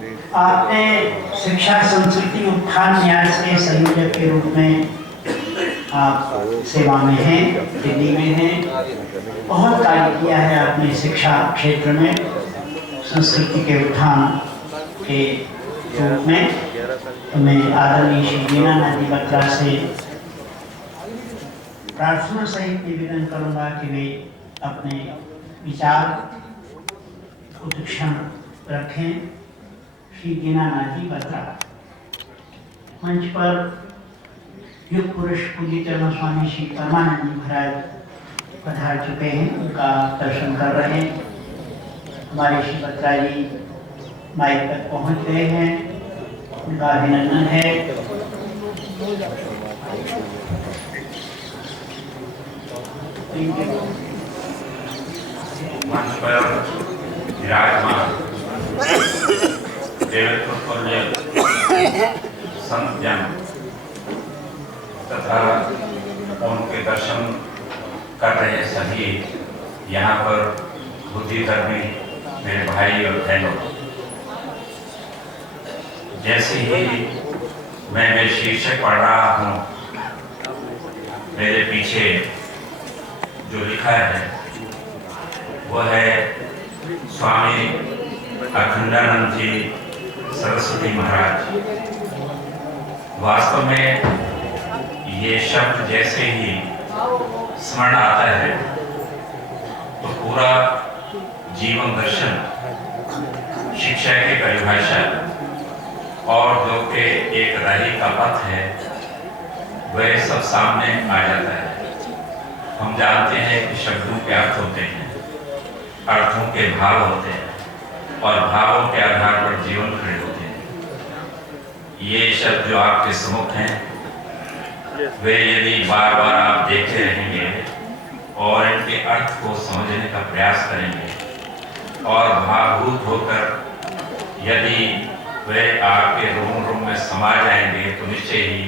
आपने शिक्षा संस्कृति उत्थान न्यास के संयोजक के रूप में आप सेवा में हैं, दिल्ली में हैं। बहुत कार्य किया है आपने शिक्षा क्षेत्र में, संस्कृति के उत्थान के रूप में। तो मैं आदरणीय श्री दीनानाथ जी बत्रा से प्रार्थना सहित निवेदन करूंगा कि वे अपने विचार कुछ क्षण रखें। श्री दीनानाथ जी बत्रा मंच पर युग पुरुष पूज्य चरण स्वामी श्री परमानंद जी महाराज पधार चुके हैं, उनका दर्शन कर रहे हैं। हमारे श्री बत्रा जी माइक तक पहुंच गए हैं, उनका अभिनंदन है। मंच पर विराजमान देवत्वतुल्य संत जन तथा उनके दर्शन कर रहे सभी यहाँ पर बुद्धिधर्मी मेरे भाई और बहनों, जैसे ही मैं शीर्षक पढ़ रहा हूँ, मेरे पीछे जो लिखा है वह है स्वामी अखंडानंद जी सरस्वती महाराज। वास्तव में ये शब्द जैसे ही स्मरण आता है तो पूरा जीवन दर्शन, शिक्षा की परिभाषा और जो के एक राही का पथ है वह सब सामने आ जाता है। हम जानते हैं कि शब्दों के अर्थ होते हैं, अर्थों के भाव होते हैं और भावों के आधार पर जीवन खड़े होते हैं। ये शब्द जो आपके सम्मुख हैं वे यदि बार बार आप देखते रहेंगे और इनके अर्थ को समझने का प्रयास करेंगे और भावभूत होकर यदि वे आपके रोम रोम में समा जाएंगे तो निश्चय ही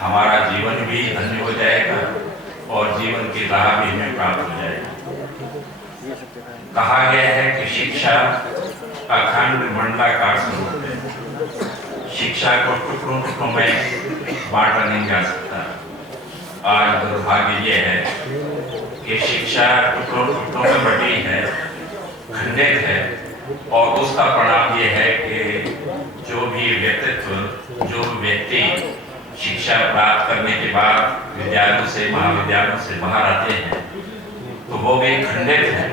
हमारा जीवन भी धन्य हो जाएगा और जीवन की राह भी हमें प्राप्त हो जाएगी। कहा गया है कि शिक्षा अखंड मंडलाकार स्वरूप है। शिक्षा को टुकड़ों टुकड़ों में बांटा नहीं जा सकता। आज दुर्भाग्य ये है कि शिक्षा टुकड़ों टुकड़ों में बटी है, खंडित है, और उसका परिणाम ये है कि जो भी व्यक्तित्व, जो व्यक्ति शिक्षा प्राप्त करने के बाद विद्यालयों से, महाविद्यालयों से बाहर आते हैं तो वो भी खंडित है।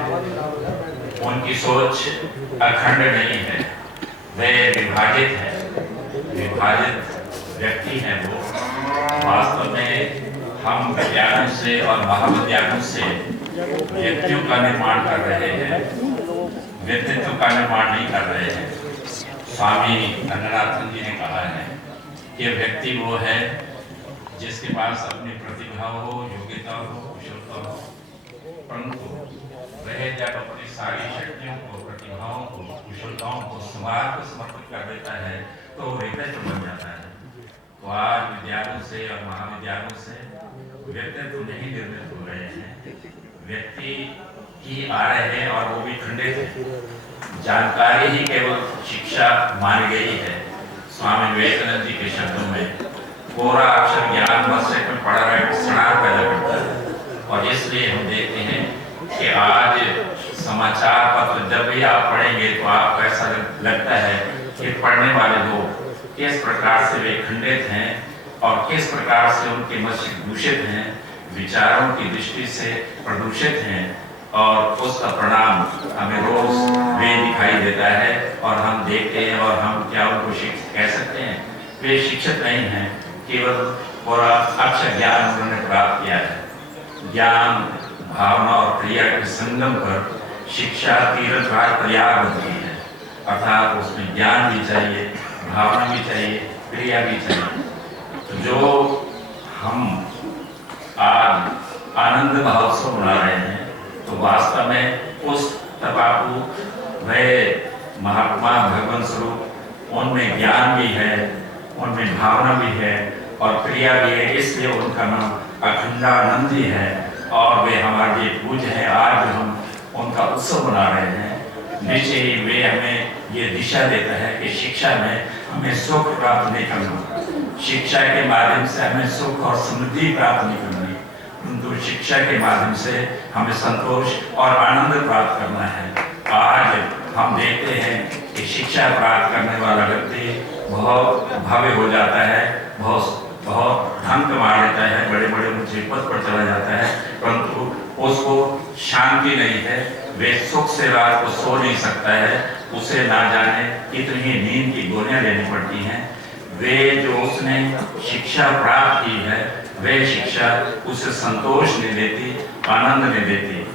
उनकी सोच अखंड नहीं है, वे विभाजित है, विभाजित व्यक्ति हैं वो। वास्तव में हम विद्यालयों से और महाविद्यालयों से व्यक्तियों का निर्माण कर रहे हैं, व्यक्तित्व का निर्माण नहीं कर रहे हैं। स्वामी रंगनाथन जी ने कहा है कि व्यक्ति वो है जिसके पास अपनी प्रतिभा हो, योग्यता हो, कुशलता हो, परंतु वह जब अपनी सारी शक्तियों को, प्रतिभाओं को, कुशलताओं को समाज को समर्पित कर देता है तो व्यक्तित्व बन जाता है। तो आज विद्यालयों से और महाविद्यालयों से व्यक्तित्व नहीं निर्मित हो रहे हैं, व्यक्ति ही आ रहे हैं और वो भी खंडित है। जानकारी ही केवल शिक्षा मानी गई है। स्वामी विवेकानंद जी के शब्दों में कोरा अक्षर ज्ञान मत्स्य में पढ़ रहे सनार पैदा करता है। और इसलिए हम देखते हैं कि आज समाचार पत्र जब भी आप पढ़ेंगे तो आपको ऐसा लगता है कि पढ़ने वाले लोग किस प्रकार से वे खंडित हैं और किस प्रकार से उनके मस्तिष्क दूषित हैं, विचारों की दृष्टि से प्रदूषित हैं, और उसका परिणाम हमें रोज वे दिखाई देता है और हम देखते हैं। और हम क्या उनको शिक्षित कह सकते हैं? वे शिक्षित नहीं हैं, केवल पूरा अक्षर ज्ञान उन्होंने प्राप्त किया है। ज्ञान, भावना और क्रिया के संगम पर शिक्षा तीर्थराज प्रयाग बनती है, अर्थात उसमें ज्ञान भी चाहिए, भावना भी चाहिए, क्रिया भी चाहिए। तो जो हम आज आनंद महोत्सव मना रहे हैं तो वास्तव में उस तपापू वह महात्मा भगवान स्वरूप उनमें ज्ञान भी है, उनमें भावना भी है और क्रिया भी है, इसलिए उनका नाम अखंडानंद जी है और वे हमारे पूज्य हैं। आज हम उनका उत्सव मना रहे हैं। निश्चय ही वे हमें ये दिशा देता है कि शिक्षा में हमें सुख प्राप्त नहीं करना, शिक्षा के माध्यम से हमें सुख और समृद्धि प्राप्त नहीं करनी, परंतु शिक्षा के माध्यम से हमें संतोष और आनंद प्राप्त करना है। आज हम देखते हैं कि शिक्षा प्राप्त करने वाला व्यक्ति बहुत भव्य हो जाता है, बहुत धन कमा लेता है, बड़े बड़े ऊंचे पद पर चला जाता है, परंतु उसको शांति नहीं है, वे सुख से रात को सो नहीं सकता है, उसे ना जाने कितनी नींद की गोलियां लेनी पड़ती हैं। वे जो उसने शिक्षा प्राप्त की है, वे शिक्षा उसे संतोष नहीं देती, आनंद नहीं देती।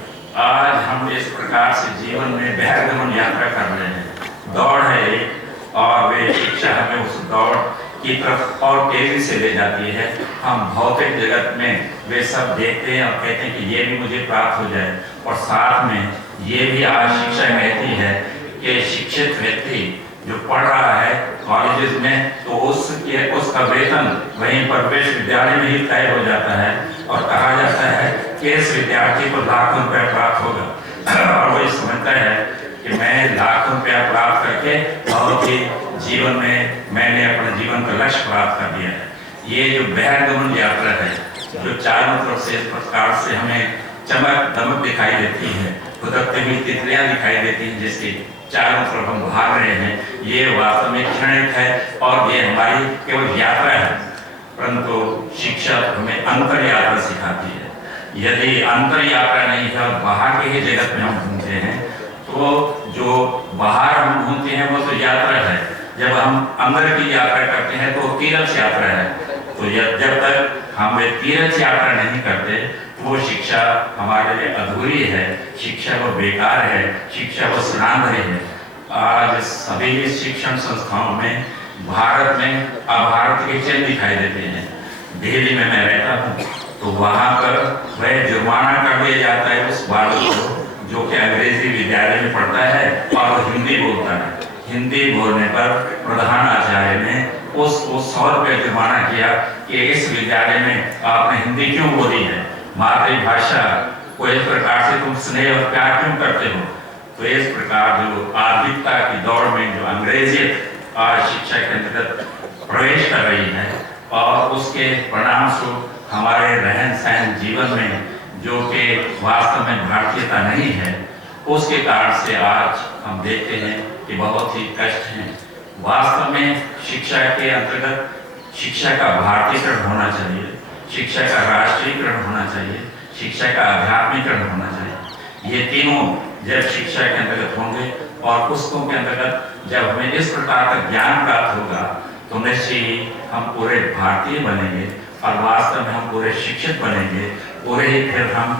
आज हम इस प्रकार से जीवन में बहिर्गमन यात्रा कर रहे हैं, दौड़ है एक, और वे शिक्षा हमें उस दौड़ की तरफ और तेजी से ले जाती है। हम भौतिक जगत में वे सब देखते हैं और कहते हैं कि ये भी मुझे प्राप्त हो जाए, और साथ में ये भी आज शिक्षा कहती है कि शिक्षित व्यक्ति जो पढ़ रहा है कॉलेजेस में, तो उसका वेतन वहीं पर विश्वविद्यालय में ही तय हो जाता है, और कहा जाता है कि इस विद्यार्थी को लाखों रुपया प्राप्त होगा, और वही समझता है कि मैं लाखों रुपया प्राप्त करके बहुत ही जीवन में मैंने अपने जीवन का लक्ष्य प्राप्त कर दिया है। ये जो बहिर्गमन यात्रा है, जो चारों तरफ से इस प्रकार से हमें चमक दमक दिखाई देती है, फुदकती हुई तितलियां दिखाई देती हैं, जिसके चारों तरफ हम भाग रहे हैं, ये वास्तव में क्षणिक है और ये हमारी केवल यात्रा है, परंतु शिक्षा हमें अंतर यात्रा सिखाती है। यदि अंतर यात्रा नहीं है और बाहर के ही जगत में हम घूमते हैं, तो जो बाहर हम घूमते हैं वो तो यात्रा है, जब हम अंदर की यात्रा करते हैं तो तीर्थ यात्रा है। तो जब तक हम तीर्थ यात्रा नहीं करते, वो शिक्षा हमारे लिए अधूरी है, शिक्षा वो बेकार है, शिक्षा वो सनातनी है। आज सभी शिक्षण संस्थाओं में भारत में अभारत के चिन्ह दिखाई देते हैं। दिल्ली में मैं रहता हूँ, तो वहाँ पर वह जुर्माना कर दिया जाता है उस बालक को जो कि अंग्रेजी विद्यालय में पढ़ता है और हिंदी बोलता है। हिंदी बोलने पर प्रधान आचार्य ने उसको 100 रुपये जुर्माना किया कि इस विद्यालय में आपने हिंदी क्यों बोली है, मातृभाषा को इस प्रकार से तुम स्नेह और प्यार क्यों करते हो। तो इस प्रकार जो आधुनिकता की दौड़ में जो अंग्रेजी आज शिक्षा के अंतर्गत प्रवेश कर रही है, और उसके परिणाम स्वरूप हमारे रहन सहन जीवन में जो कि वास्तव में भारतीयता नहीं है, उसके कारण से आज हम देखते हैं कि बहुत ही कष्ट हैं। वास्तव में शिक्षा के अंतर्गत शिक्षा का भारतीयकरण होना चाहिए, शिक्षा का राष्ट्रीयकरण होना चाहिए, शिक्षा का आध्यात्मिकरण होना चाहिए। ये तीनों जब शिक्षा के अंतर्गत होंगे और पुस्तकों के अंतर्गत जब हमें इस प्रकार का ज्ञान प्राप्त होगा, तो निश्चय ही हम पूरे भारतीय बनेंगे और वास्तव में हम पूरे शिक्षित बनेंगे। पूरे ही फिर हम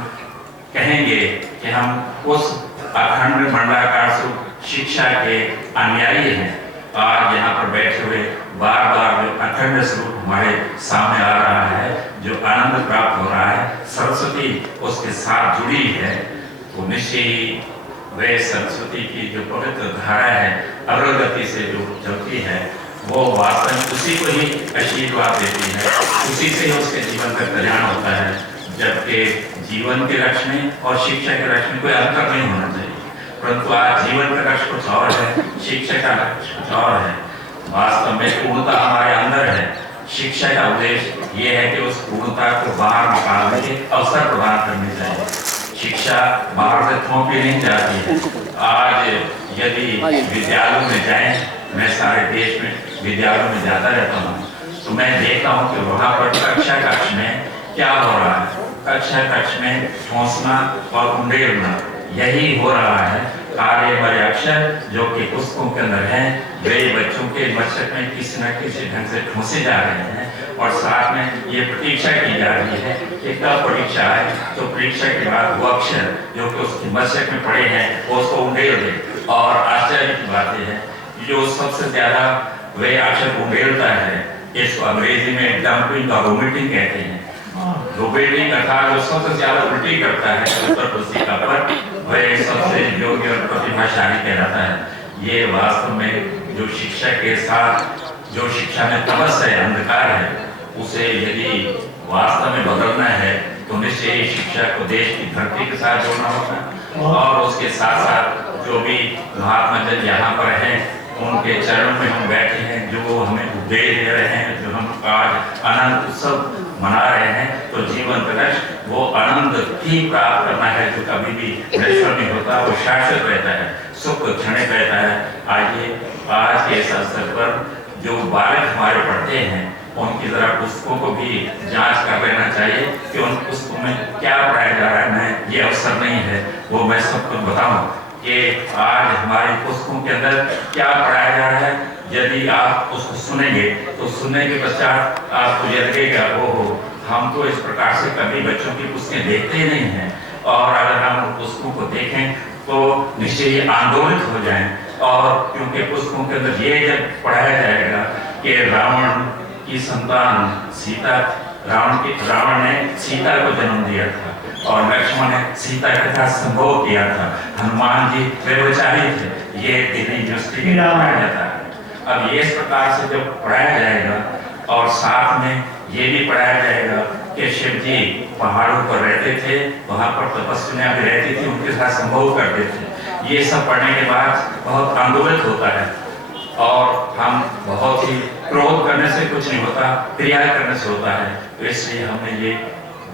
कहेंगे कि हम उस अखंड मंडलाकार स्वरूप शिक्षा के अनुयायी हैं। आज यहाँ पर बैठे हुए बार बार जो अखंड स्वरूप हमारे सामने आ रहा है, जो आनंद प्राप्त हो रहा है, सरस्वती उसके साथ जुड़ी है, तो निश्चय ही वह सरस्वती की जो पवित्र धारा है अग्रगति से जो चलती है, वो वास्तव में उसी को ही आशीर्वाद देती है, उसी से उसके जीवन का कल्याण होता है। जबकि जीवन के लक्ष्य में और शिक्षा के लक्ष्य में कोई अंतर नहीं होना चाहिए, परंतु आज जीवन का लक्ष्य कुछ और है, शिक्षा का लक्ष्य कुछ और है। वास्तव में पूर्णता हमारे अंदर है। शिक्षा का उद्देश्य ये है कि उस पूर्णता को बाहर निकालने के अवसर प्रदान करने चाहिए। शिक्षा बाहर से थोपी नहीं जाती है। आज यदि विद्यालयों में जाएं, मैं सारे देश में विद्यालयों में जाता रहता हूँ, तो मैं देखता हूँ कि वहाँ पर कक्षा कक्ष में क्या हो रहा है। कक्षा कक्ष में ठोंसना और उंडेलना यही हो रहा है। कार्य बड़े अक्षर जो कि पुस्तकों के अंदर हैं, वे बच्चों के मस्तिष्क में किसी न किसी ढंग से ठोंसे जा रहे हैं, और साथ में ये प्रतीक्षा की जा रही है कि कब परीक्षा आए तो परीक्षा के बाद वो अक्षर जो कि उसके मस्तिष्क में पड़े हैं वो उसको उंडेल दे। और आश्चर्य की बात यह है, जो सबसे ज्यादा वे अक्षर उंडेलता है, इसको अंग्रेजी में डंपिंग और वोमिटिंग कहते हैं। वोमिटिंग अर्थात जो सबसे ज्यादा उल्टी करता है उत्तर पुस्तिका पर, वह सबसे योग्य और प्रतिभाशाली कहलाता है। ये वास्तव में जो शिक्षा के साथ जो शिक्षा में तमस है, अंधकार है, उसे यदि वास्तव में बदलना है तो निश्चय ही शिक्षा को देश की धरती के साथ जोड़ना होगा, और उसके साथ साथ जो भी महात्मा जन यहाँ पर हैं उनके चरणों में हम बैठे हैं, जो हमें उपदेश दे रहे हैं, जो हम आज आनंद उत्सव मना रहे हैं, तो जीवन का लक्ष्य वो आनंद ही प्राप्त करना है जो कभी भी नश्वर नहीं होता, वो शाश्वत रहता है, सुख क्षणिक रहता है। आइए आज के इस अवसर पर जो बालक हमारे पढ़ते हैं उनकी जरा पुस्तकों को भी जांच कर लेना चाहिए कि उन पुस्तकों में क्या पढ़ाया जा रहा है। मैं ये अवसर नहीं है वो मैं सबको बताऊं कि आज हमारी पुस्तकों के अंदर क्या पढ़ाया जा रहा है। यदि आप उसको सुनेंगे तो सुनने के पश्चात आपको ये लगेगा ओहो, हम तो इस प्रकार से कभी बच्चों की पुस्तकें देखते ही नहीं हैं, और अगर हम उन पुस्तकों को देखें तो निश्चय ही आंदोलित हो जाएं। और क्योंकि पुस्तकों के अंदर ये जब पढ़ाया जाएगा कि रावण की संतान सीता, रावण ने सीता को जन्म दिया था और लक्ष्मण ने सीता के साथ संभोग किया था, हनुमान जी व्यभिचारी थे, ये दिल्ली यूनिवर्सिटी में पढ़ाया जाता है। अब ये इस प्रकार से जब पढ़ाया जाएगा और साथ में ये भी पढ़ाया जाएगा कि शिव जी पहाड़ों पर रहते थे, वहां पर तपस्वियां भी रहती थी, उनके साथ संभोग करते थे, ये सब पढ़ने के बाद बहुत आंदोलित होता है और हम बहुत ही क्रोध करने से कुछ नहीं होता, क्रिया करने से होता है। तो इसलिए हमें ये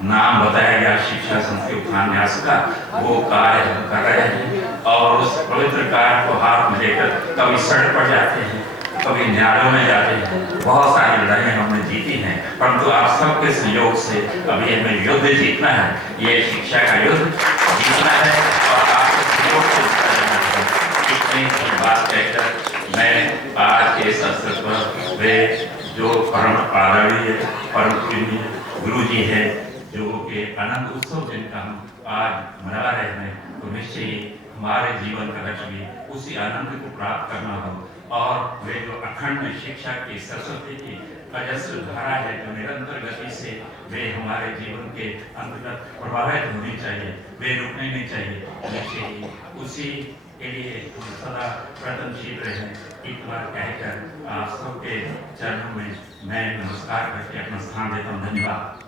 नाम बताया गया शिक्षा संस्कृति उत्थान न्यास का, वो कार्य हम कर रहे हैं और उस पवित्र कार्य को हाथ में लेकर कभी सड़क पर जाते हैं, कभी न्यायालयों में जाते हैं, बहुत सारी लड़ाइयाँ हमने जीती हैं, परंतु आप सबके सहयोग से अभी हमें युद्ध जीतना है, ये शिक्षा का युद्ध जीतना है और आपके सहयोग से इतनी बात कहकर मैं आज के इस अवसर पर वे जो परम आदरणीय परम पूजनीय गुरु जी है, जो के आनंद उत्सव जिनका हम आज मना रहे हैं, तो निश्चय ही हमारे जीवन का लक्ष्य भी उसी आनंद को प्राप्त करना हो और वे जो अखंड शिक्षा की सरस्वती की अजस्र धारा है जो निरंतर गति से वे हमारे जीवन के अंतर्गत प्रभावित होनी चाहिए, वे रुकने नहीं चाहिए, निश्चय ही उसी के लिए हम सदा प्रयत्नशील रहे। एक बार कहकर आप सबके चरणों में मैं नमस्कार करके अपना स्थान देता हूँ। धन्यवाद।